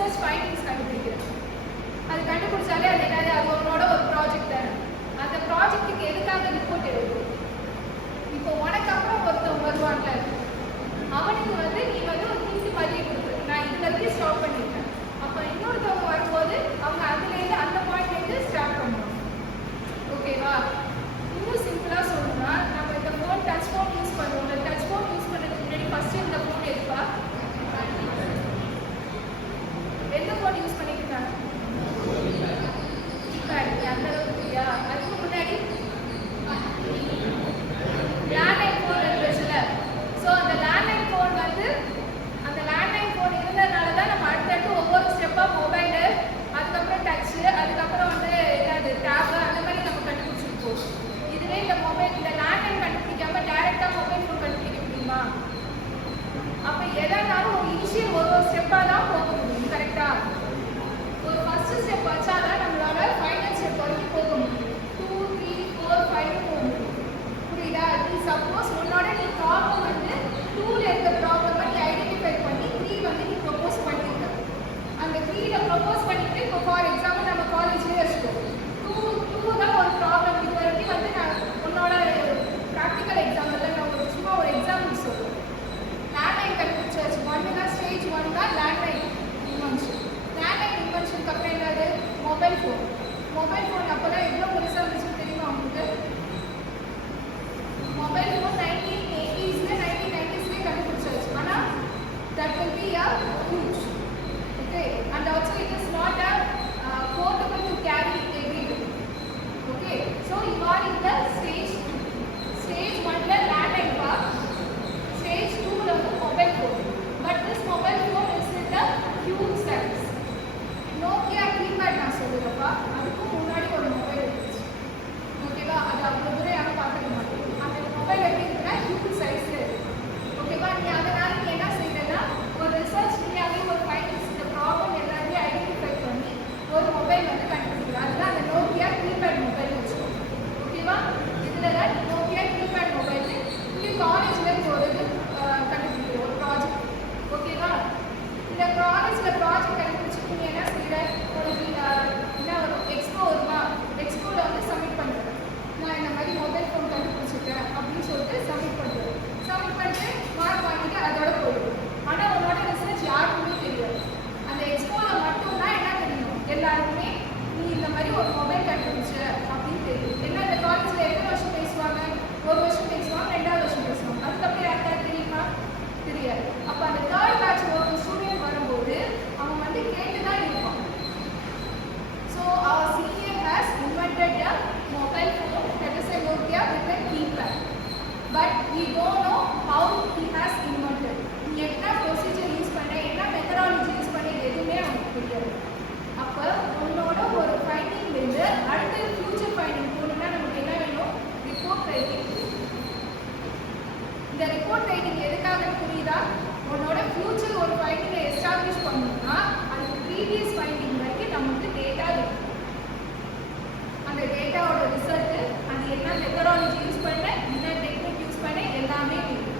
Research findings கண்டுபிடிக்கிறேன். அது கண்டுபிடிச்சாலே அது என்னது, அது உன்னோட ஒரு ப்ராஜெக்ட் தானே. அந்த ப்ராஜெக்ட்டுக்கு எதுக்காக ரிப்போர்ட் எழுதும்? இப்போ உனக்கு அப்புறம் ஒருத்தவங்க வருவாங்கல்ல, அவனுக்கு வந்து நீ வந்து ஒரு ஹிண்ட் மாதிரியே கொடுக்குற, நான் இதுல இருந்து ஸ்டாப் பண்ணிருக்கேன். அப்போ இன்னொருத்தவங்க வரும்போது அவங்க அதுலேருந்து அந்த பாயிண்ட்லேருந்து ஸ்டார்ட் பண்ணுவாங்க. ஓகேவா? இன்னும் சிம்பிளாக சொல்லணும்னா, நம்ம இந்த ஃபோன் டச் ஃபோன் யூஸ் பண்ணுவோம். இந்த டச் ஃபோன் யூஸ் பண்ணுறதுக்கு முன்னாடி ஃபஸ்ட்டு இந்த ஃபோன் எடுப்பா. எந்த ஃபோன் யூஸ் பண்ணிக்கிட்டாங்க? கீபேட். அந்த அளவுக்கு இல்லையா? அதுக்கு முன்னாடி லேண்ட்லைன் ஃபோன் இருந்துச்சுல. ஸோ அந்த லேண்ட்லைன் ஃபோன் வந்து அந்த லேண்ட்லைன் ஃபோன் இருந்ததுனால தான் நம்ம அடுத்தடுத்து ஒவ்வொரு ஸ்டெப்பாக மொபைலு, அதுக்கப்புறம் டச்சு, அதுக்கப்புறம் வந்து என்னது டேபு, அந்த மாதிரி நம்ம கண்டுபிடிச்சிருப்போம். இதுவே இந்த மொபைல், இந்த லேண்ட்லைன் கண்டுபிடிக்காம டேரெக்டாக மொபைல் ஃபோன் கண்டுபிடிக்க முடியுமா? அப்போ எதனாலும் ஒரு இனிஷியல் ஒரு ஸ்டெப்பாக தான் போக முடியும். கரெக்டாக? ஒரு ஃபர்ஸ்ட் ஸ்டெப் வச்சாதான் நம்மளால ஃபைனல் ஸ்டெப் வரைக்கும் போக முடியும். 2, 3, 4, 5 போக முடியும். புரியுதா? நீ சப்போஸ் உன்னோட நீ ப்ராப்ளம் வந்து 2ல இருக்க ப்ராப்ளமை நீ ஐடென்டிஃபை பண்ணி 3 வந்து நீ ப்ரொபோஸ் பண்ணிருக்க. அந்த 3ல ப்ரொபோஸ் பண்ணிட்டு இப்போ ஃபார் எக்ஸாம்பிள் நம்ம காலேஜ்லேயே வச்சுக்கோம். 2 தான் ஒரு ப்ராப்ளம். இது வரைக்கும் வந்து நான் உன்னோட ப்ராக்டிக்கல் எக்ஸாம்பிளில் நான் ஒரு சும்மா ஒரு எக்ஸாம்பிள் சொல்லுவேன். லேண்ட்லைன் கண்டுபிடிச்சாச்சு. 1 தான் ஸ்டேஜ் 1 தான் லேண்ட்லைன் இன்வென்ஷன். லேண்ட்லைன் இன்வென்ஷனுக்கு அப்புறம் என்னது? Mobile phone. மொபைல் ஃபோன் அப்போ தான் எவ்வளோ பெருசாக இருந்துச்சுன்னு தெரியுமா உங்களுக்கு? மொபைல் ஃபோன் 1980s 1990s கண்டுபிடிச்சாச்சு. ஆனால் that will be a huge. Okay, and also it is not a portable to carry everywhere. Okay, so you are in the stage 1 la landline part, stage 2 la mobile phone, but this mobile phone is in the huge size. Nokia keypad நான் சொல்லுறப்பா, அதுக்கு முன்னாடி ஒரு mobile இருந்துச்சு. ஓகேவா? அது அவ்வளோ தூரம் யாரும் பார்த்துக்க மாட்டோம். அந்த மொபைல் எப்படி இருக்குன்னா ஹியூஜ் சைஸ்ல இருக்கு. ஓகேவா? நீ அதனால நீ என்ன செய்யறன்னா, ஒரு ரிசர்ச் நீயாவே ஒரு ஃபைண்டிங்ஸ், இந்த ப்ராப்ளம் எல்லாத்தையும் ஐடென்டிஃபை பண்ணி ஒரு மொபைல் வந்து கண்டுபிடிக்கிறோம். அதுதான் அந்த நோக்கியா கீபேட் மொபைல் வச்சுக்கோம். ஓகேவா? இதில் தான் நோக்கியா கீபேட் மொபைல் இங்கே காலேஜில் ஒரு இது கண்டுபிடிக்கிறோம், ஒரு ப்ராஜெக்ட். ஓகேவா? இந்த காலேஜில் ப்ராஜெக்ட் கண்டுபிடிச்சிட்டு நீ என்ன செய்கிற, உனக்கு என்ன வரும், எக்ஸ்போ வருமா? எக்ஸ்போவில் வந்து சப்மிட் பண்ணுறேன், நான் இந்த மாதிரி மொபைல் ஃபோன் கண்டுபிடிச்சிருக்கேன் அப்படின்னு சொல்லிட்டு சப்மிட் பண்ணுறேன். சப்மிட் பண்ணிட்டு மார்க் வாங்கிட்டு அதோட போயிடும். ஆனால் உன்னோட ரிசர்ச் யாருக்குமே தெரியாது. அந்த எக்ஸ்போவில் மட்டும்தான் என்ன தெரியும், எல்லாருக்குமே நீ இந்த மாதிரி ஒரு மொபைல் கண்டுபிடிச்ச அப்படின்னு தெரியும். ஏன்னா இந்த காலேஜில் எத்தனை வருஷம் பேசுவாங்க? ஒரு வருஷம் பேசுவாங்க, 2வது வருஷம் பேசுவாங்க. அதுக்கப்புறம் யாருக்காவது தெரியுமா? தெரியாது. அப்போ அந்த 3rd batch ஒரு ஸ்டூடெண்ட் வரும்போது அவன் வந்து கேட்டு தான் இருப்பான். So our senior has invented a mobile phone that is a Nokia with a keypad, but we don't know how he has invented. நீ என்ன ப்ரொசீஜர் யூஸ் பண்ண, என்ன மெத்தடாலஜி யூஸ் பண்ண, எதுவுமே அவனுக்கு தெரியாது. அப்போ உன்னோட ஒரு ஃபைண்டிங்லேருந்து அடுத்த ஃபியூச்சர் ஃபைண்டிங் போகணுன்னா நமக்கு என்ன வேணும்? Report writing. இந்த ரிப்போர்ட் ரைட்டிங் எதுக்காக புரியுதா? உன்னோட ஃபியூச்சர் ஒரு ஃபைண்டிங்கை எஸ்டாப்ளிஷ் பண்ணணும்னா அதுக்கு ப்ரீவியஸ் ஃபைண்டிங் வரைக்கும் நமக்கு டேட்டா இருக்கும். அந்த டேட்டாவோட ரிசல்ட்டு, அது என்ன மெத்தடாலஜி யூஸ் பண்ண, என்ன டெக்னிக் யூஸ் பண்ண, எல்லாமே இருக்கு.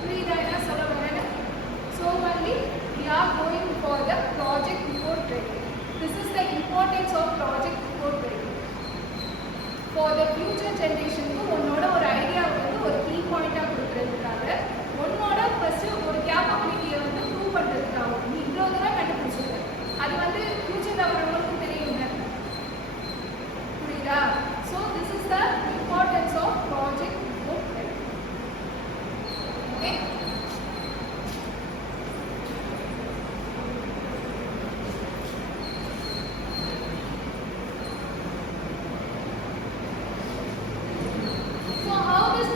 புரியுதா என்ன சொல்ல வரேன்னு? So only we are going for the project report writing. This is the importance of project report writing. For the future generation க்கு உன்னோட ஒரு ஐடியா வந்து ஒரு கீ பாயிண்டாக கொடுக்குறதுக்காக, உன்னோட ஃபஸ்ட்டு ஒரு கேப்பபிலிட்டியை வந்து ப்ரூவ் பண்ணுறதுக்காக நீ இவ்வளோ தூரம் கண்டுபிடிச்சிருக்க. அது வந்து ஃபியூச்சரில் வரவங்களுக்கும் தெரியுங்க. புரியுதா? So this is the importance of project report writing. Okay?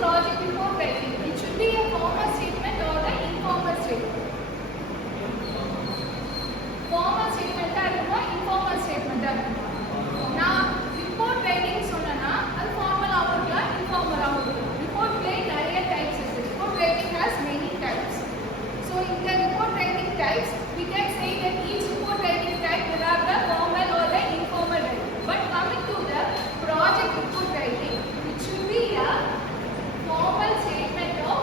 Project report writing. It should be a formal statement or the informal statement. Formal statement இருக்குமா, informal statement இருக்குமா? நான் report writing சொன்னேன்னா அது formal ஆகவும் இருக்கலாம், informal ஆகவும் இருக்கலாம். Reportலே நிறைய types இருக்கு. Report writing has many types. So in the report writing types, we can say that each report writing type will have the formal or the informal writing. But coming to the project report writing, it should be a formal statement of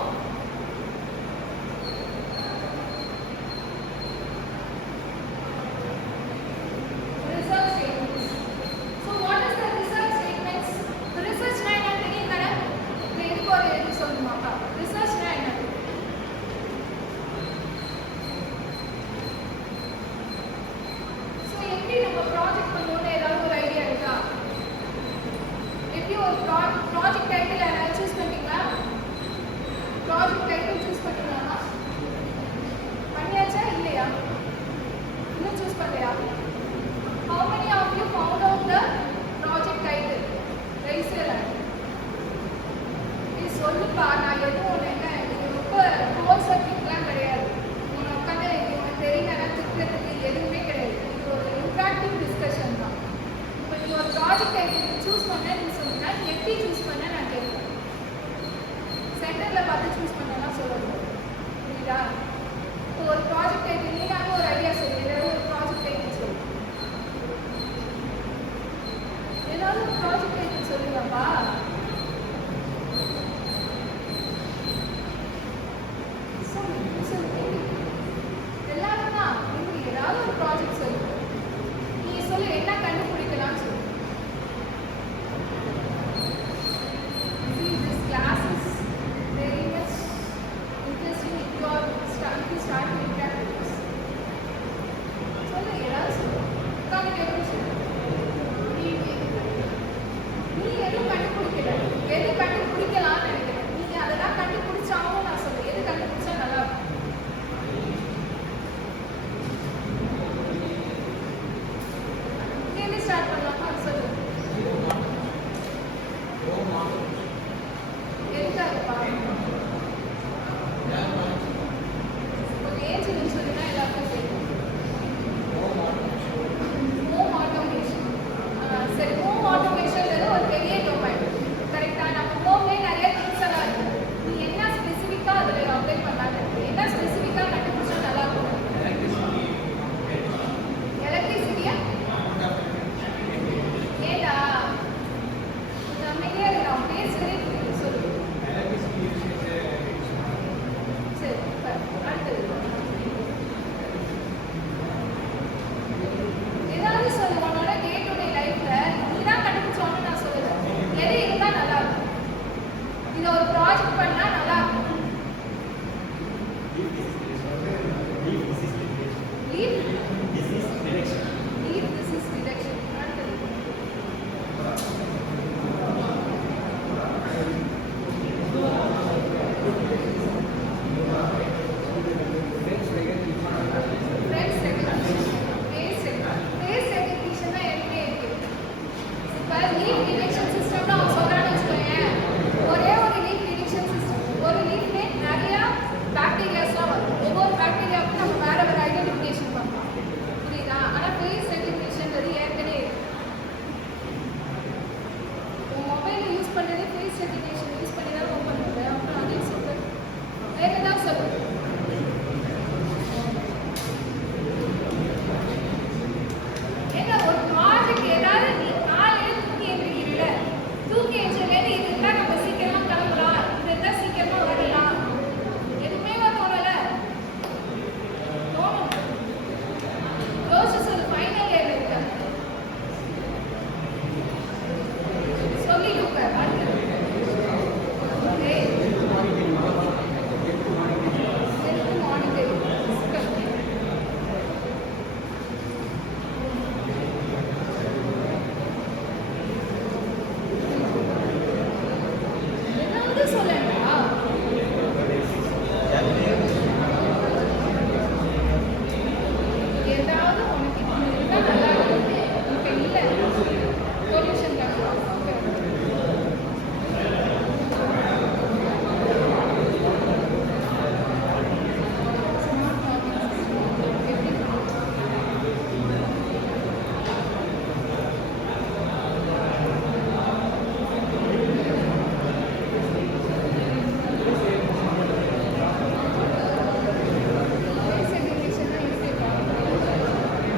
leaf disease reduction. leaf disease reduction. அடுத்தது. Face recognition. Face recognition னா என்ன இருக்கு? இப்ப leaf detection system னா அவன் சொல்றான்னு வச்சுக்கோயேன். ஒரே ஒரு leaf detection system. ஒரு leafலே நிறைய பாக்டீரியாஸ்லாம் வரும். ஒவ்வொரு பாக்டீரியாவுக்கும் நம்ம வேற வேற ஐடென்டிஃபிகேஷன் பண்ணலாம். புரியுதா? ஆனா face recognition ஏற்கனவே இருக்கு. உன் மொபைல் யூஸ் பண்றதே face recognition யூஸ் பண்ணி தான் ஓபன் பண்ணுற. அப்புறம் அதையும் சொல்லு. வேற ஏதாவது சொல்லு. ஏங்க ஒரு மாட்டுக்கு ஏதாவது நீ காலையில தூக்கி எந்திரிக்கிறீல, தூக்கி எந்திரிச்சதுலேருந்து இது இருந்தா நம்ம சீக்கிரமா கிளம்பலாம், இது இருந்தா சீக்கிரமா வரலாம். எதுவுமே தோணல. தோணும். யோசிச்சு சொல்லு. ஃபைனல் இயர் இருக்க சொல்லிட்டு உட்கார். அடுத்து ஏதாவது சொல்லண்டா? ஏதாவது உனக்கு இது இருந்தா நல்லா இருக்கும். இப்ப இல்ல. Pollution control. Face recognition னா easy தான்.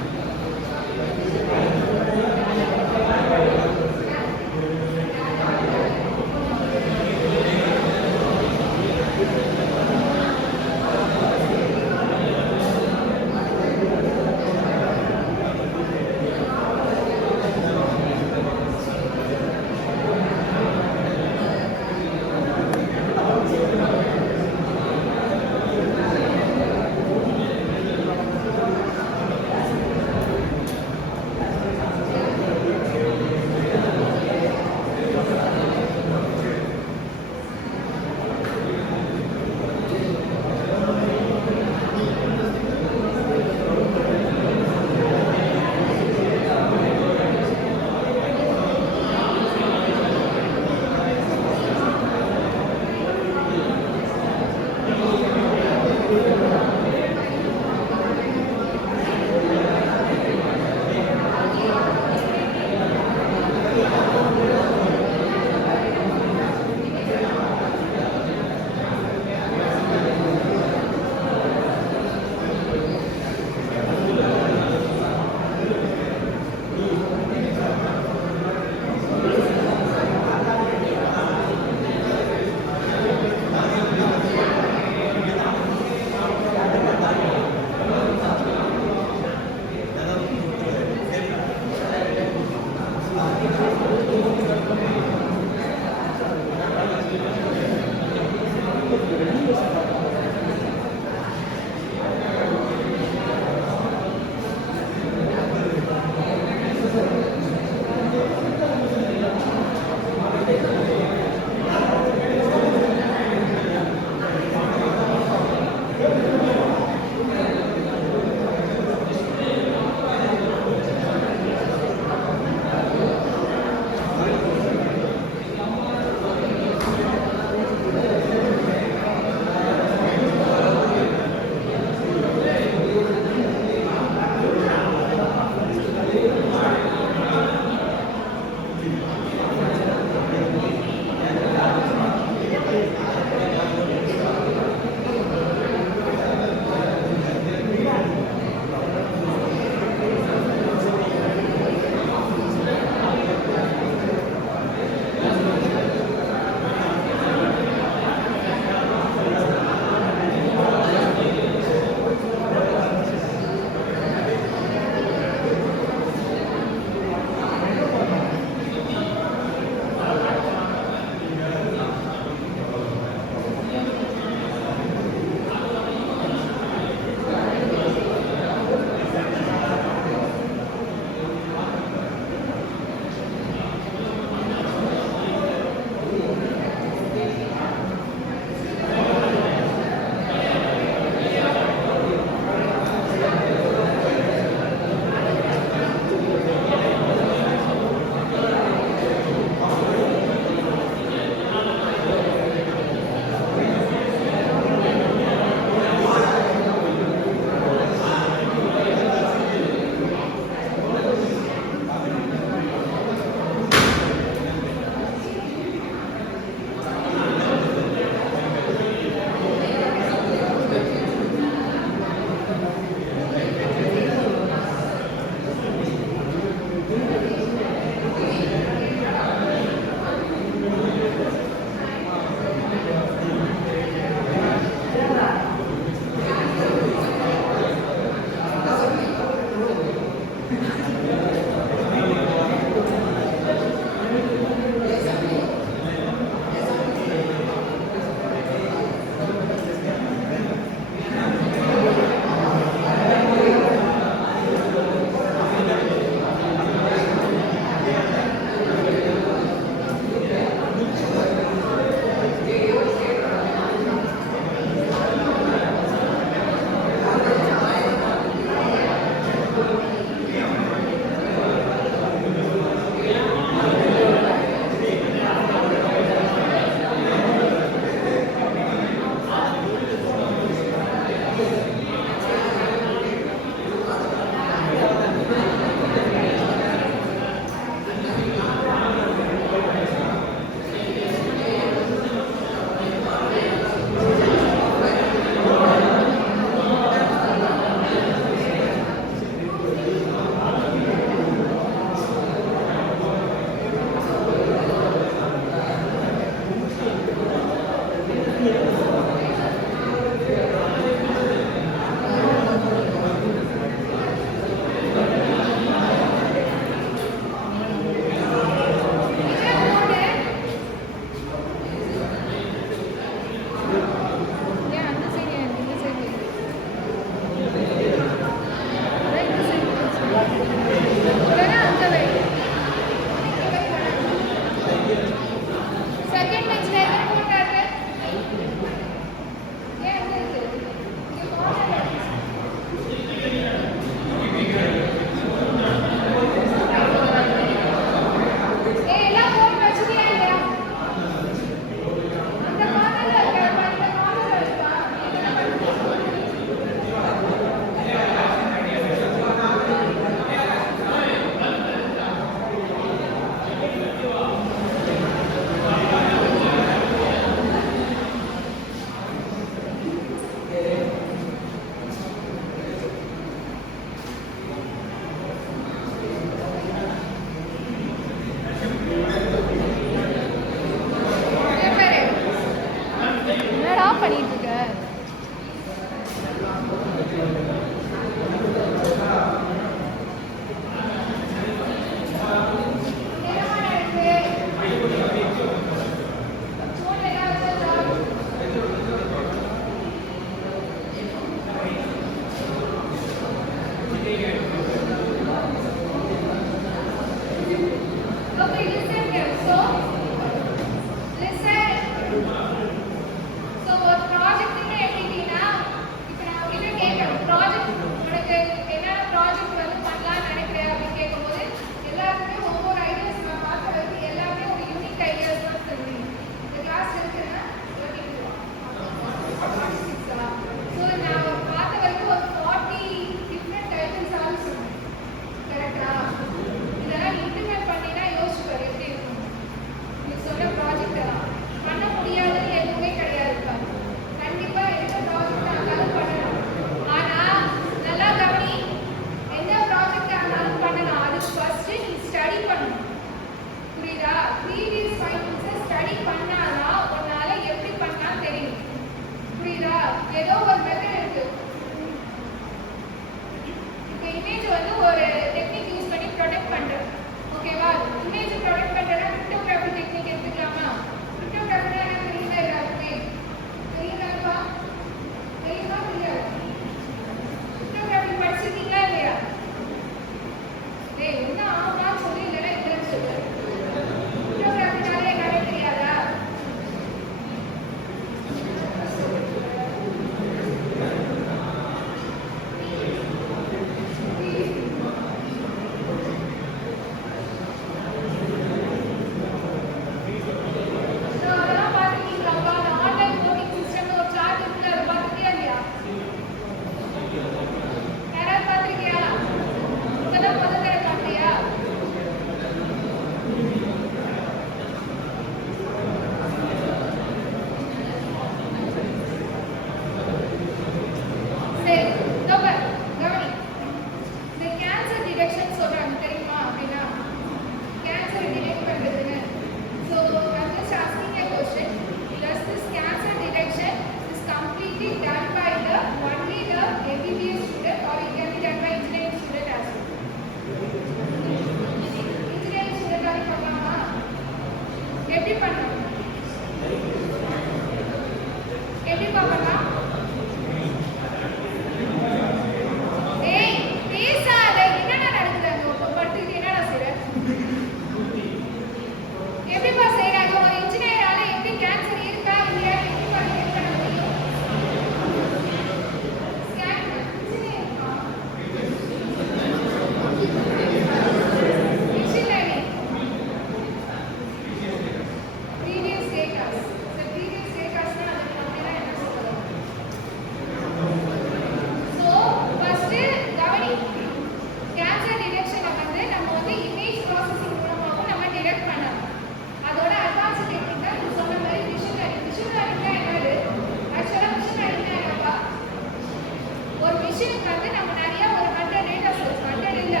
மிஷினுக்கு வந்து நம்ம நிறைய ஒரு 100 டேட்டா செட்ஸ் 100 இல்லை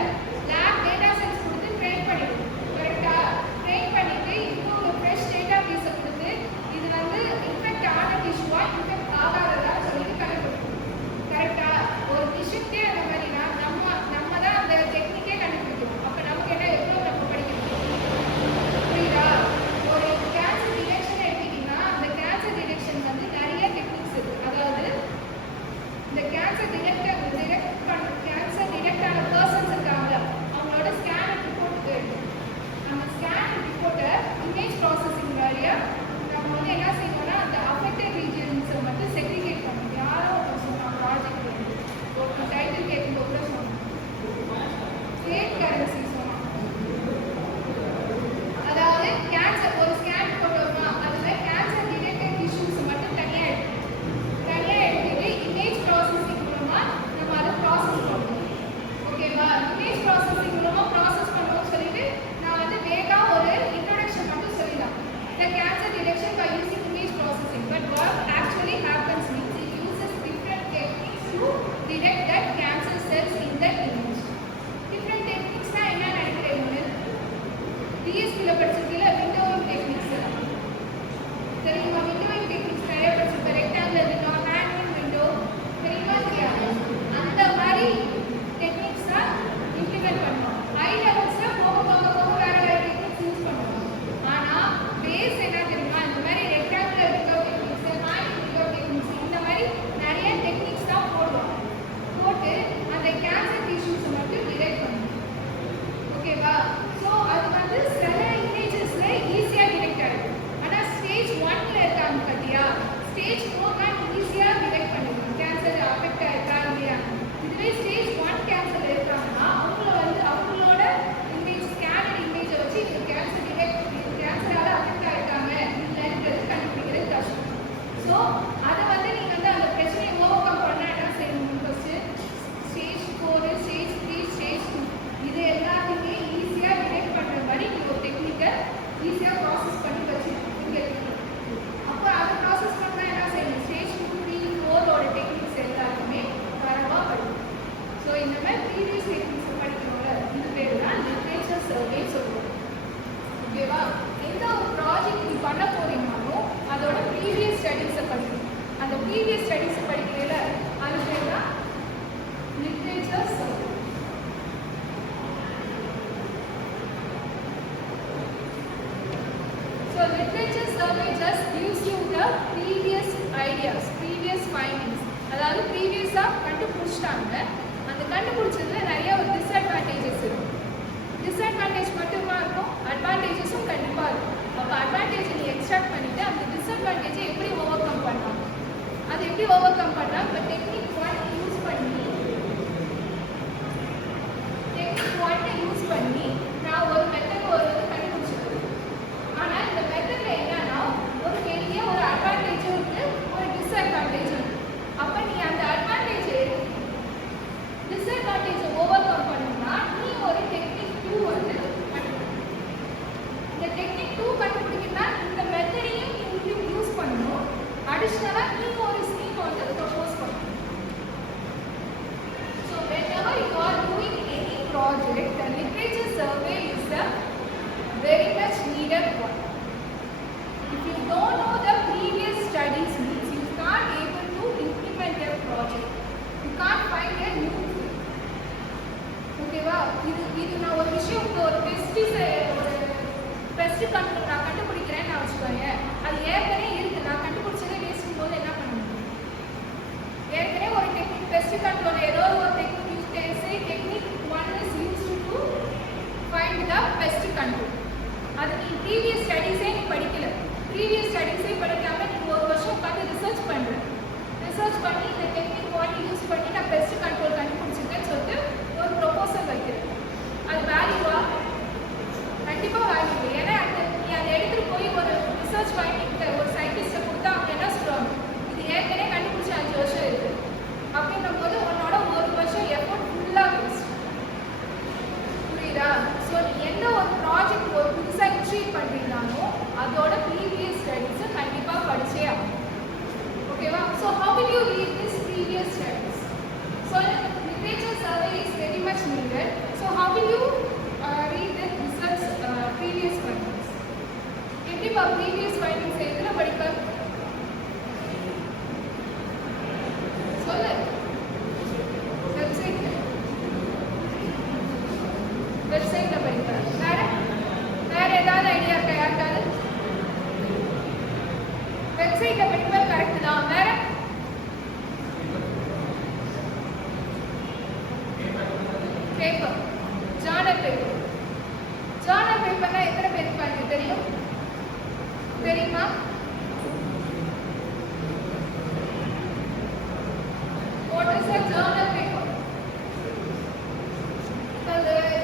லேக் டேட்டா செட்ஸ் கொடுத்து ட்ரெயின் பண்ணிடுவோம் கரெக்டா ட்ரெயின் பண்ணிட்டு இப்போ ஒரு ஃப்ரெஷ் டேட்டா பேஸை கொடுத்து இது வந்து இன்ஃபெக்ட் ஆன டிஷ்யூவா இன்ஃபெக்ட் ஆகாததா சொல்லிட்டு கண்டுபிடிக்கும் கரெக்டா ஒரு மிஷினுக்கே அந்த மாதிரினா நம்ம தான் அந்த டெக்னிக்கே கண்டுபிடிக்கணும் அப்போ நமக்கு என்ன எவ்வளோ நம்ம படிக்கணும் புரியுதா ஒரு கேன்சர் டிடெக்ஷன் எடுத்துக்கிட்டீங்கன்னா அந்த கேன்சர் டிடெக்ஷன் வந்து நிறைய டெக்னிக்ஸ் இருக்கு அதாவது இந்த கேன்சர் டிடெக்ட் ஆன பர்சன்ஸ் இருக்காங்கல்ல அவங்களோட ஸ்கேன் ரிப்போர்ட் எடுக்கும் அந்த ஸ்கேன் ரிப்போர்ட்டை இமேஜ் ப்ராசஸிங் வழியா நம்ம வந்து என்ன செய்வோம்னா அந்த அஃபெக்டட் ரீஜியன்ஸை மட்டும் செக்ரிகேட் பண்ணணும் யாரோ சொன்னாங்க ப்ராஜெக்ட் ஒரு டைட்டில் கேட்கும்போது கூட சொன்னாங்க ஃபேக் கரன்சி சொன்னாங்க அதாவது கேன்சர் ஒரு ஸ்கேன் ரிப்போர்ட் வருமா அதில் கேன்சர் டிடெக்டட் டிஷ்யூஸ் மட்டும் தனியாக எடுத்துட்டு இமேஜ் ப்ராசஸிங் மூலமா நம்ம அதை ப்ராசஸ் பண்ணுவோம் ஓகேவா இமேஜ் ப்ராசஸிங் மூலமா ப்ராசஸ் பண்ணுவோம் சொல்லிட்டு நான் வந்து வேகா ஒரு இன்ட்ரோடக்ஷன் மட்டும் சொல்லிடலாம் the cancer detection by using image processing but what actually happens means it uses different techniques to detect that cancer cells in that image different techniques na enna nadikreenga DSP la படிச்சிருக்கீல windowing techniques தெரியுமா windowing techniques நிறைய படிச்சிருக்க rectangular window manual window தெரியுமா தெரியாது அந்த மாதிரி techniques தான் implement பண்ணுவோம் high லெவல்ஸ்ல போக வேற டெக்னிக்ஸ் யூஸ் பண்ணுவோம் ஆனா பேஸ் என்ன தெரியுமா இந்த மாதிரி rectangular window techniques manual window techniques இந்த மாதிரி நிறைய டெக்னிக்ஸ் தான் போடுவோம் போட்டு அந்த கேன்சர் டிஷ்யூஸை மட்டும் டிடெக்ட் பண்ணுவோம் ஓகேவா ஸோ அது வந்து சில இமேஜஸ்ல ஈஸியாக டிடெக்ட் ஆகிடும் ஆனால் ஸ்டேஜ் 1ல இருக்காங்க பார்த்தியா ஸ்டேஜ் 4 ஈஸியாக டிடெக்ட் பண்ணிடலாம் கேன்சர் அஃபெக்ட் ஆகிருக்கா இல்லையா இதுவே ஸ்டேஜ் 1 கேன்சர் இருக்காங்கன்னா அவங்களோட இமேஜ் ஸ்கேனர் இமேஜை வச்சு இது கேன்சரால் அஃபெக்ட் ஆகிருக்காங்க இல்லைன்றது கண்டுபிடிக்கிறது கஷ்டம் ஸோ அதை வந்து நீங்கள் வந்து அந்த பிரச்சனையை ஓவர் கம் பண்ண என்ன செய்யணும் ஃபஸ்ட்டு ஸ்டேஜ் 4 ஸ்டேஜ் 3 ஸ்டேஜ் 2 இது எல்லாத்தையுமே ஈஸியாக டிடெக்ட் பண்ணுற மாதிரி நீங்கள் ஒரு டெக்னிக்கை ஈஸியாக ப்ராசஸ் பண்ணி வச்சுருக்கோம் இங்கே அப்போ அதை ப்ராசஸ் பண்ணால் என்ன செய்யணும் ஸ்டேஜ் 2 3 4ஓட டெக்னிக்ஸ் எல்லாருமே தரவாக படிக்கும் ஸோ இந்த மாதிரி ப்ரீவியஸ் டெக்னிக்ஸ் படிக்கிறோம்ல இது பேர் தான் லிட்ரேச்சர் சர்வே சொல்லுவோம் ஓகேவா எந்த ஒரு ப்ராஜெக்ட் நீ பண்ண போறீங்கனாலும் அதோட ப்ரீவியஸ் ஸ்டடீஸை படிக்கணும் அந்த ப்ரீவியஸ் ஸ்டடீஸை படிக்கிறதுல அது பேர் தான் literature survey So literature survey just gives you the previous ideas, previous findings. அதாவது ப்ரீவியஸாக கண்டுபிடிச்சிட்டாங்க அந்த கண்டுபிடிச்சதுல நிறைய ஒரு டிஸ்அட்வான்டேஜஸ் இருக்கும் டிஸ்அட்வான்டேஜ் மட்டுமா இருக்கும் அட்வான்டேஜஸும் கண்டிப்பாக இருக்கும் அப்போ அட்வான்டேஜை நீ எக்ஸ்ட்ராக்ட் பண்ணிவிட்டு அந்த டிஸ்அட்வான்டேஜை எப்படி ஓவர் கம் பண்ணலாம் அது எப்படி ஓவர் கம் பண்ணலாம் இப்போ டெக்னிக் 1 யூஸ் பண்ணி நான் ஒரு மெத்தட் ஒரு கண்டுபிடிச்சிருக்கேன் ஆனால் இந்த மெத்தடில் என்னன்னா ஒரு பெரிய ஒரு அட்வான்டேஜும் இருக்குது ஒரு டிஸ்அட்வான்டேஜும் இருக்குது அப்போ நீ அந்த டிஸ்அட்வான்டேஜை ஓவர் கம் பண்ணணும்னா நீ ஒரு டெக்னிக் 2 வந்து கண்டுபிடிக்கணும் இந்த டெக்னிக் 2 கண்டுபிடிக்கணும்னா இந்த மெத்தடையும் நீ யூஸ் பண்ணணும் அடிஷ்னலாக நீ ஒரு ஸ்கீம் வந்து ப்ரொபோஸ் பண்ணணும் so whenever you are doing any project the literature survey is the very much needed one. If you don't know the previous studies means you can't able to implement a project. You can't find a new thing. ஓகேவா இது நான் ஒரு விஷயம் ஒரு pest control நான் கண்டுபிடிக்கிறேன்னு நான் வச்சுக்கோங்க அது ஏற்கனவே இருக்கு நான் கண்டுபிடிச்சதே வேஸ்டும் போது என்ன பண்ண முடியும் ஏற்கனவே ஒரு டெக்னிக் பெஸ்ட் கண்ட்ரோல் ஏதோ ஒரு technique use technique 1 is used to find the pest control அது நீ ப்ரீவியஸ் ஸ்டடீஸே நீ படிக்கல ப்ரீவியஸ் ஸ்டடீஸே படிக்காம நீ ஒரு வருஷம் உட்காந்து ரிசர்ச் பண்ணி இந்த டெக்னிக் 1 யூஸ் பண்ணி நான் பெஸ்ட் கண்ட்ரோல் கண்டுபிடிச்சிருக்கேன்னு சொல்லிட்டு ஒரு ப்ரொபோசல் வைக்கிறேன் அது வேல்யூவா கண்டிப்பாக வேல்யூ ஏன்னா நீ அதை எடுத்துகிட்டு போய் ஒரு ரிசர்ச் ஃபைண்டிங் ஒரு scientist paper, journal paper. Journal பேப்பர்னா எத்தனை பேருக்கு பாருங்க தெரியும்? தெரியுமா? What is a journal paper?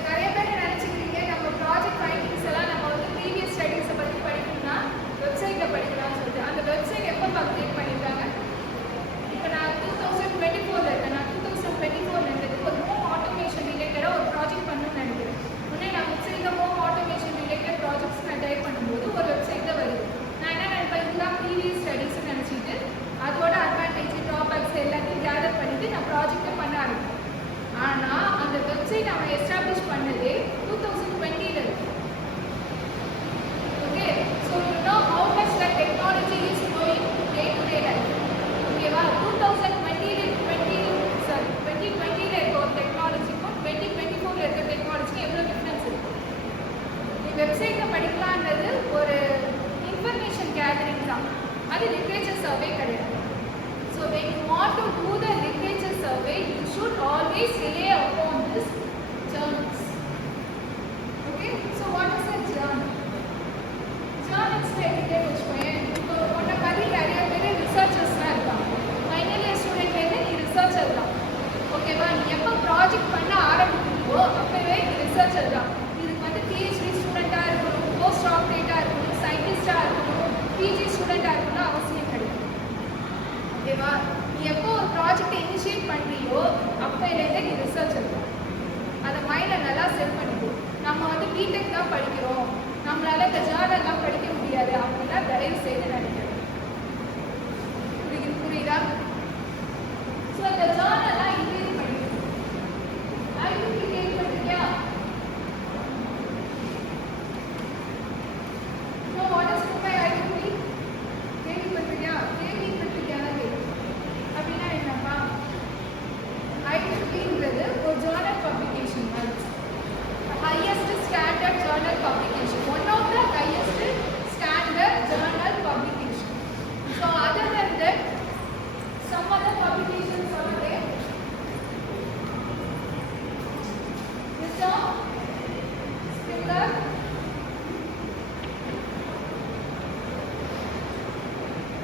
நிறைய பேர் நினைச்சுக்கிறீங்க நம்ம ப்ராஜெக்ட் ஃபைண்டிங்ஸ் எல்லாம் நம்ம வந்து ப்ரீவியஸ் ஸ்டடீஸை பற்றி படிக்கணும்னா வெப்சைட்டில் படிக்கலாம்னு சொல்லிட்டு அந்த வெப்சைட் எப்போ அப்டேட் பண்ணியிருக்காங்க? இப்போ நான் 2024 இருக்கேன். நான் 2024 இருந்தது ஒரு ஹோம் ஆட்டோமேஷன் ரிலேட்டடாக ஒரு ப்ராஜெக்ட் பண்ணணும்னு நினைக்கிறேன். முன்னே நான் வெப்சைட்டில் ஹோம் ஆட்டோமேஷன் ரிலேட்டட் ப்ராஜெக்ட்ஸ் நான் டைப் பண்ணும்போது ஒரு வெப்சைட்டில் வருது. நான் என்ன நினைப்பேன், இதுதான் ப்ரீவியஸ் ஸ்டடீஸ்ன்னு நினச்சிட்டு அதோட அட்வான்டேஜ் டாபிக்ஸ் எல்லாத்தையும் கேதர் பண்ணிட்டு நான் ப்ராஜெக்டை பண்ண ஆரம்பிப்பேன். ஆனால் அந்த வெப்சைட் அவன் எஸ்டாப்ளிஷ் பண்ணதே 2020 இருக்கு. Okay, so you know how much the technology is growing day to day life. ஓகேவா? 2020 இருக்க ஒரு டெக்னாலஜிக்கும் 2024 இருக்க டெக்னாலஜிக்கும் எவ்வளோ டிஃப்ரென்ஸ் இருக்கு? நீ வெப்சைட்டில் படிக்கலான்றது ஒரு இன்ஃபர்மேஷன் கேதரிங் தான், அது லிட்ரேச்சர் சர்வே கிடையாது. So when you want to do the literature survey, you should always rely upon this journals. Okay, so what is a journal? Journals எடுத்துட்டே வச்சுக்கோங்க. இப்போ உன்னை மாதிரி நிறைய பேர் ரிசர்ச்சர்ஸ்லாம் இருக்காங்க. ஃபைனல் இயர் ஸ்டூடெண்ட் வந்து நீ ரிசர்ச்சர் தான். ஓகேவா? நீ எப்போ ப்ராஜெக்ட் பண்ண ஆரம்பிக்கிறீங்களோ அப்போவே நீ ரிசர்ச்சர் தான். இதுக்கு வந்து பிஹெச்டி ஸ்டூடெண்ட்டாக இருக்கணும், போஸ்ட் டாக்டரேட்டாக இருக்கணும், சயின்டிஸ்டாக இருக்கணும், பிஜி ஸ்டூடெண்ட்டாக இருக்கணும் அவசியம் கிடையாது. ஓகேவா? நீ எப்போ ஒரு ப்ராஜெக்டை இனிஷியேட் பண்ணுறியோ அப்போலேருந்தே நீ ரிசர்ச் இருக்கும். அதை மைண்டில் நல்லா செட் பண்ணிக்கோ. நம்ம வந்து பிடெக் தான் படிக்கிறோம், நம்மளால இந்த ஜேர்னல்லாம் படிக்க முடியாது அப்படின்னா தயவு செய்து நினைக்கிறேன். புரியுதா? ஸோ இந்த ஜேர்னல்லாம் இன்க்ரீஸ் பண்ணிக்கணும். ஐடென்டிட்டி கேள்விப்பட்டிருக்கியா? So what is my identity? கேள்விப்பட்டிருக்கியா? அப்படின்னா என்னப்பா? ஐடென்டிட்டின்றது ஒரு ஜேர்னல் பப்ளிகேஷன் மாதிரி, highest standard journal publication, one of the highest standard journal publication. So other than that some other publications are there. Wisdom, Springer,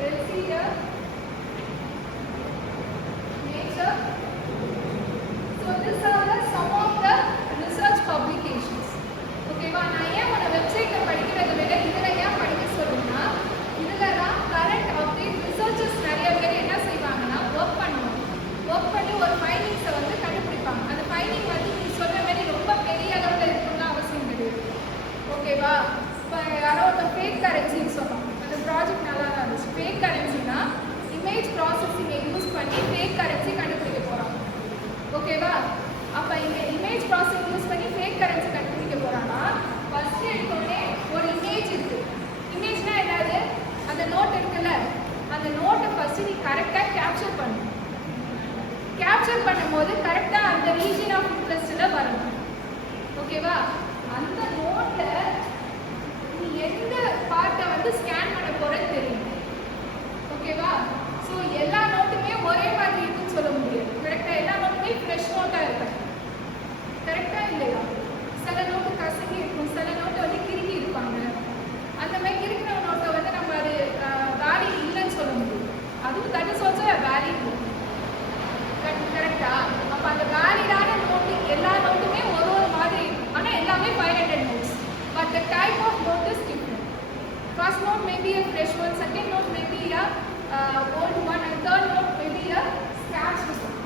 Elsevier, Nature. So these are the some of the research publications. Okay, நான் ஏன் உன வெப்சைட்ல படிக்கிறத விட இதுல ஏன் படிக்க சொல்றேன்னா, இதுல தான் கரண்ட் அப்டேட் ரிசர்ச்சர்ஸ் நிறைய பேர் என்ன செய்வாங்கன்னா ஒர்க் பண்ணுவாங்க. ஒர்க் பண்ணி ஒரு ஃபைண்டிங்ஸை வந்து கண்டுபிடிப்பாங்க. அந்த ஃபைண்டிங் வந்து நீ சொல்ற மாதிரி ரொம்ப பெரிய அளவில் இருக்கணும்னு அவசியம் கிடையாது. ஓகேவா? இப்போ யாரோ ஒரு ஃபேக் கரன்சின்னு சொன்னோம். அந்த ப்ராஜெக்ட் நல்லா தான் இருந்துச்சு. ஃபேக் கரன்சினா இமேஜ் ப்ராசஸிங்கை யூஸ் பண்ணி ஃபேக் கரன்சி கண்டுபிடிக்க போகிறாங்க. ஓகேவா? அப்போ இங்கே இமேஜ் ப்ராசஸிங் யூஸ் பண்ணி ஃபேக் கரன்சி கண்டுபிடிக்க போகிறாங்கன்னா ஃபஸ்ட்டு எடுத்தோடனே ஒரு இமேஜ் இருக்குது. இமேஜ்னா என்னது? அந்த நோட் இருக்குல்ல, அந்த நோட்டை ஃபஸ்ட்டு நீ கரெக்டாக கேப்சர் பண்ணணும். கேப்சர் பண்ணும்போது கரெக்டாக அந்த ரீஜன் ஆஃப் இன்ட்ரெஸ்ட்டில் வரணும். ஓகேவா? அந்த நோட்டை நீ எந்த பார்ட்டை வந்து ஸ்கேன் பண்ண போகிறேன்னு தெரியும். ஓகேவா? ஸோ எல்லா நோட்டுமே ஒரே மாதிரி இருக்குன்னு சொல்ல முடியாது. கரெக்டாக எல்லா நோட்டுமே ஃப்ரெஷ் நோட்டாக இருக்கும். கரெக்டாக இல்லையா? சில நோட்டு கசங்கி இருக்கும், சில நோட்டை வந்து கிறுக்கி இருப்பாங்க. அந்த மாதிரி இருக்கிற நோட்டை வந்து நம்ம அது வேல்யூ இல்லைன்னு சொல்ல முடியும். அதுவும் தட் இஸ் ஆல்சோ வேல்யூ. கரெக்டா? அப்போ அந்த வேலிடான நோட்டு எல்லா நோட்டுமே ஒரு ஒரு மாதிரி, ஆனால் எல்லாமே 500 notes. But the type of note is different. First note may be a fresh one, second note may be a old one, and third note may be a scratched one.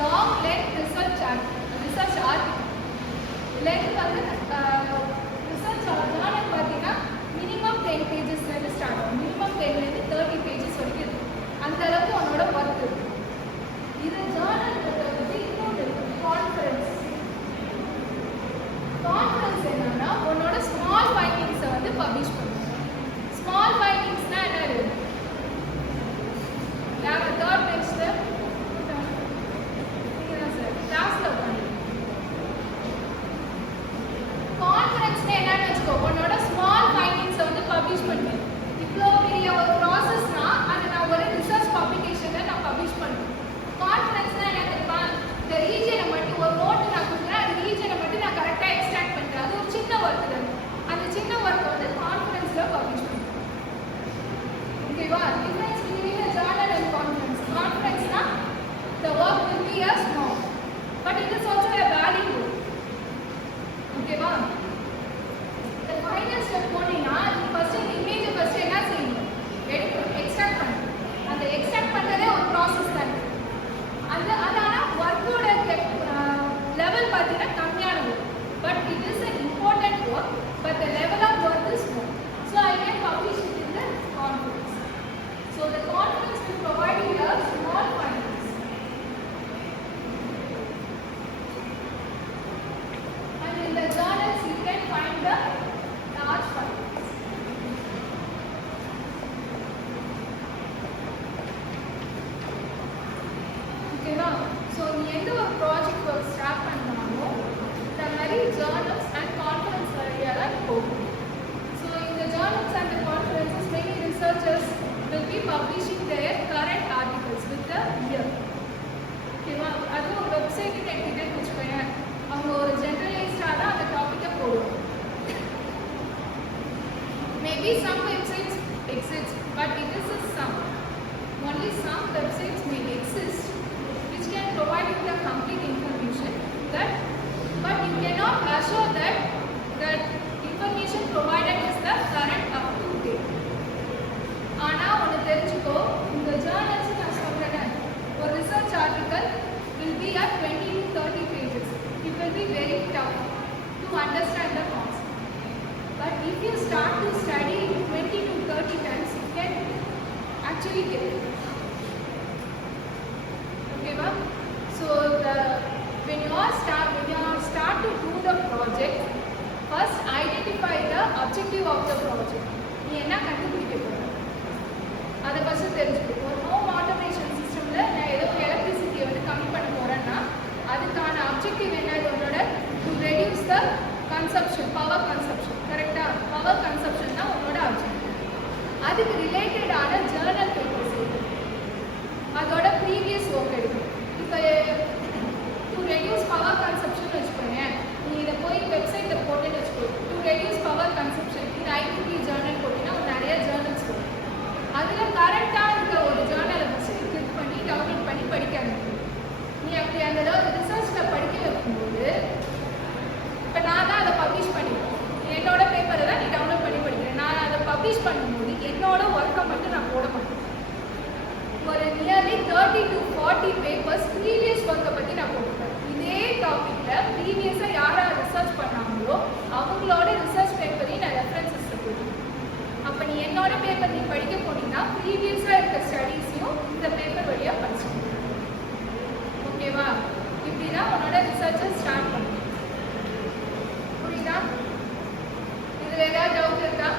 long length research article. Length வந்து research journal பார்த்தீங்கன்னா minimum 10 pages ல start ஆகும். minimum 10 ல இருந்து 30 pages வரைக்கும் இருக்கு. அந்த அளவுக்கு உன்னோட ஒர்க் இருக்கு. இது journal பத்தி இன்னொரு கான்ஃபரன்ஸ். கான்ஃபரன்ஸ் என்னன்னா உன்னோட ஸ்மால் ஃபைண்டிங்ஸை வந்து பப்ளிஷ் பண்ணுங்க. ஸ்மால் ஃபைண்டிங்ஸ்னா என்னது? தேர்ட் பெஞ்ச்ல கிளாஸ்ல உட்காந்து கான்ஃபரன்ஸ்னா என்னன்னு வச்சுக்கோ, உன்னோட ஸ்மால் ஃபைண்டிங்ஸை வந்து பப்ளிஷ் பண்ணுவேன். இவ்வளோ பெரிய ஒரு ப்ராசஸ்னா அதை நான் ஒரு ரிசர்ச் பப்ளிகேஷனில் நான் பப்ளிஷ் பண்ணுவேன். கான்ஃபரன்ஸ்னா என்ன தெரியுமா? இந்த ரீஜனை மட்டும் ஒரு நோட்டு நான் கொடுக்குறேன், அந்த ரீஜனை மட்டும் நான் கரெக்டாக எக்ஸ்ட்ராக்ட் பண்ணுறேன். அது ஒரு சின்ன ஒர்க் தான். அந்த சின்ன ஒர்க்கை வந்து கான்ஃபரன்ஸில் பப்ளிஷ் பண்ணுவேன். ஓகேவா? Difference between a journal and conference. Conference-na the work will be a small, but it is also a valid work. ஓகேவா? The final step போனீங்கன்னா first இந்த image first என்ன செய்யணும்? எடுக்கணும், எக்ஸ்ட்ராக்ட் பண்ணணும். அந்த எக்ஸ்ட்ராக்ட் பண்றதே ஒரு ப்ராசஸ் தான். ஆனா ஒர்க்கோட லெவல் பார்த்தீங்கன்னா கம்மியான work, but it is an important work, but the level of work is small. So I can publish it in the conference. So the conference will provide you a small findings. And in the journals you can find the large findings. Okay, now, so நீ எந்த ஒரு project work start பண்ணாலும் இந்த மாதிரி journals and conference வழியாக தான் போகும். So in the journals and the conferences, many researchers will be publishing their current articles with the year. ஓகேவா? அது ஒரு வெப்சைட் எடுத்துகிட்டேன்னு வச்சுக்கோங்க, அவங்க ஒரு ஜென்ரலைஸ்டாக தான் அந்த டாப்பிக்கை போடுவாங்க. Maybe some websites exist, but it is a some. Only some websites may exist which can provide you the complete information that, but you cannot assure that that information provided is the current up to date. ஆனால் ஒன்று தெரிஞ்சுக்கோ, இந்த journals நான் சொல்கிறேன், ஒரு research article will be at 20 to 30 pages. It will be very tough to understand the concept. But if you start to study 20 to 30 times, you can actually get it. Okay, ma'am? So when you start to do the project, first identify the objective of the project. நீ என்ன கண்டுபிடிக்க போற? அதை first தெரிஞ்சுக்கோ. ஒரு home automation சிஸ்டம்ல நான் ஏதோ எலக்ட்ரிசிட்டியை வந்து கம்மி பண்ண போறேன்னா அதுக்கான அப்ஜெக்டிவ் என்ன? உன்னோட to reduce the consumption, power consumption. கரெக்டா? பவர் கன்சப்ஷன் தான் உன்னோட அப்ஜெக்டிவ். அதுக்கு ரிலேட்டடான ஜேர்னல் பேப்பர்ஸ் எடுக்கணும், அதோட ப்ரீவியஸ் ஒர்க் எடுக்கணும். இப்போ டு ரெடியூஸ் பவர் கன்சப்ஷன் வச்சுக்கோங்க, நீ இதை போய் வெப்சைட்டில் போட்டுன்னு வச்சுக்கோ, டு ரெடியூஸ் பவர் கன்சப்ஷன் இந்த ஐடிபி ஜேர்னல் போட்டிங்கன்னா நிறைய ஜேர்னல்ஸ் வரும். அதில் கரெக்டாக இருக்க ஒரு ஜேர்னலை ஃபஸ்ட்டு கிளிக் பண்ணி டவுன்லோட் பண்ணி படிக்க ஆரம்பிக்கணும். நீ அப்படி அந்த ரிசர்ச்சில் படிக்க வைக்கும்போது, இப்போ நான் தான் அதை பப்ளிஷ் பண்ணிடுவேன், என்னோட பேப்பரை தான் நீ டவுன்லோட் பண்ணி படிக்கிறேன். நான் அதை பப்ளிஷ் பண்ணும்போது என்னோட ஒர்க்கை மட்டும் நான் போட மாட்டேன். ஒரு நியர்லி 30 to 40 பேப்பர்ஸ் ப்ரீவியஸ் ஒர்க்கை பற்றி நான் போட்டுப்பேன். இதே டாப்பிக்கில் ப்ரீவியஸாக யாராக ரிசர்ச் பண்ணாங்களோ அவங்களோட ரிசர்ச் பேப்பரையும் நான் ரெஃபரன்சஸில் போட்டுப்பேன். அப்போ நீ என்னோட பேப்பர் நீ படிக்க போனீங்கன்னா ப்ரீவியஸாக இருக்க ஸ்டடீஸையும் இந்த பேப்பர் வழியாக படிச்சுக்கணும். ஓகேவா? இப்படி தான் உன்னோட ரிசர்ச்சை ஸ்டார்ட் பண்ணணும். புரியுதா? இதில் ஏதாவது டவுட் இருக்கா?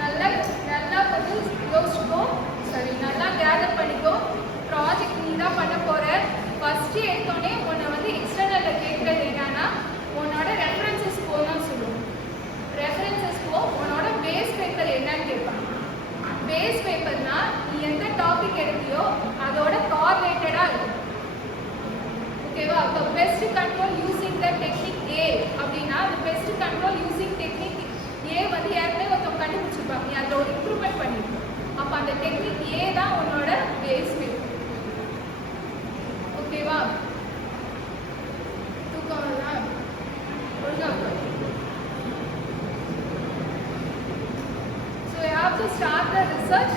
நல்லா வந்து யோசிச்சுக்கோ. சரி, நல்லா கேதர் பண்ணிக்கோ. ப்ராஜெக்ட் நீ தான் பண்ண போகிற. ஃபஸ்ட்டு எடுத்தோடனே உன்னை வந்து எக்ஸ்டர்னலில் கேட்குறது என்னன்னா உன்னோட ரெஃபரன்சஸ் போகணும்னு சொல்லுவோம். ரெஃபரன்சஸ் போ, உன்னோட பேஸ் பேப்பர் என்னன்னு கேட்பாங்க. பேஸ் பேப்பர்னா நீ எந்த டாபிக் எடுத்தியோ அதோட கார்லேட்டடாக இருக்கும். ஓகேவா? இப்போ pest control using the technique ஏ அப்படின்னா அந்த பெஸ்ட் கண்ட்ரோல் யூசிங் டெக்னிக் ஏ வந்து ஏற்கனவே ஒருத்தவங்க கண்டுபிடிச்சிருப்பாங்க, நீ அதில் ஒரு இம்ப்ரூவ்மெண்ட் பண்ணிருக்கோம். அப்போ அந்த டெக்னிக் ஏ தான் உன்னோட பேஸ் பேப்பர். ஓகேவா? தூக்கம் தான் ஒழுங்காக. So you have to start the research